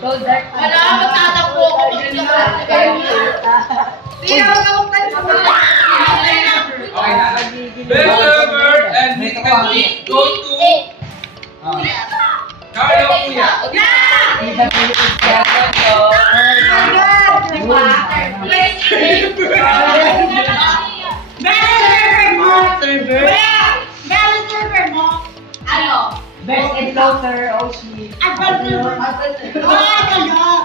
Wala, magtatakbo ako. Okay na. Best server and mythical team goes to Carlo Kuya. Best Encounter, Oshi.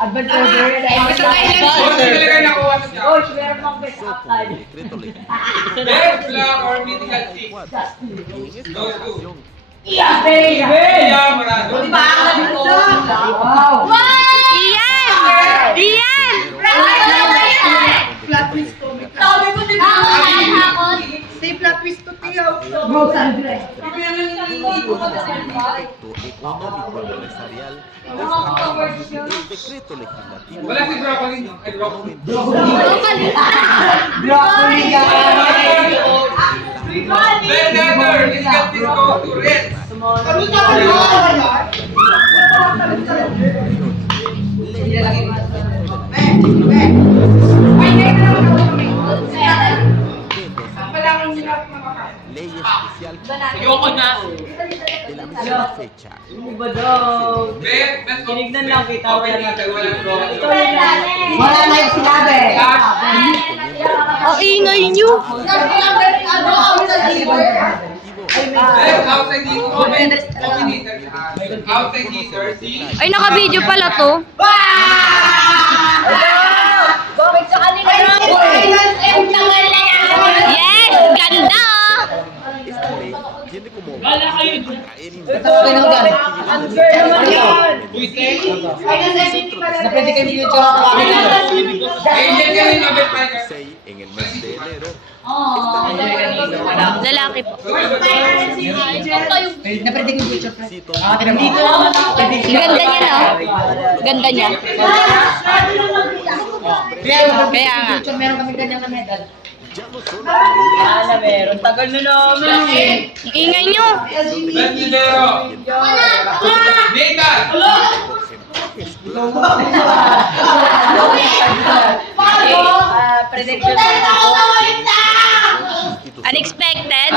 Adventure. Best talaga nakuha sa siya. Oshi, meron pang best upside. Best black or mythical team goes to Iya, Morado. Wow! Iyan! Iyan! Sabi ko, di ba? Say plot twist to Tio. Go, Sandre. Efecto económico empresarial. El decreto legislativo. Wala si Broccoli. Ay, Broccoli. Broccoli Best leather, mythical team goes to Red. Ley especial Ayoko na. de la misma fecha. ba daw? Best Tinignan lang kita. Okay na, walang Broccoli. Wala na yung sinabi. Ang ingay nyo! Best outside dito. Outside dito, si Ay, naka-video pala to. Bakit sa kanila na? Ang tagal na yan! Yes! Ganda! Esta ley tiene como Wala kayo. Na pwede kayo video en el mes de enero. Lalaki po. Na pwede kayo video Cito Ganda niya, no? Ganda niya. Kaya nga. Meron kami ganyan na medal. ya no solo Wala, meron. Tagal na namin. Ang ingay nyo! Best libero. Nathan. Prediction. Unexpected?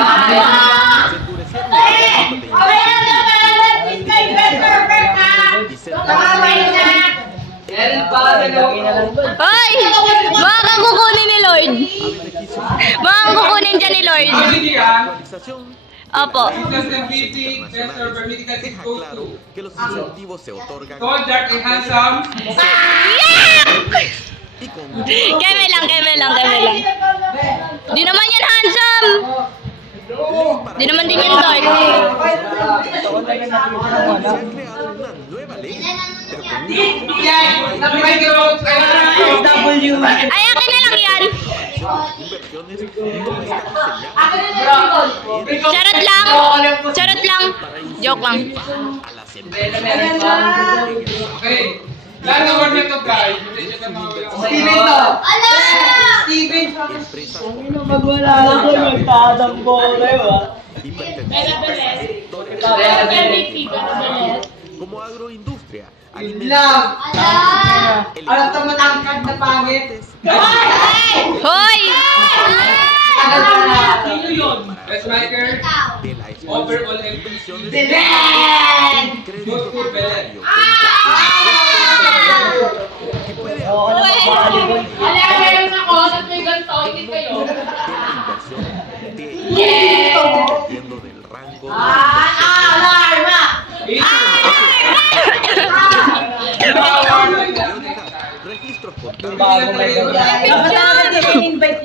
Hoy! Baka kang kukunin ni Lord. Baka kang kukunin dyan ni Lord. Hindi yan. Opo. Best MVP, best server, mythical team Deja goes claro to que los incentivos se otorgan Tall, dark, and handsome. y con Keme lang, keme lang, keme lang. Di naman yan handsome. Di naman din yan dark. se ha creado una nueva ley, pero con W. Ay, akin na lang yan. inversiones no está diseñada Charot lang. Charot lang. Joke lang. a las empresas. Okay. Last award na to, guys. Medyo na mga walang- Steven to. Empresas Magwala ako, magtatambo kayo y pertenecientes a sectores como agroindustria, alimentos, Alam ka matangkad na pangit. Hoy! Best maker, de la overall MVP, crédito goes to Belen. que puede Oo, ano ba? Alam, meron ako. At may ganito. Hindi kayo. de la inversión dependiendo del rango de Alarma! registros contables. Bago may ganda. Dapat invite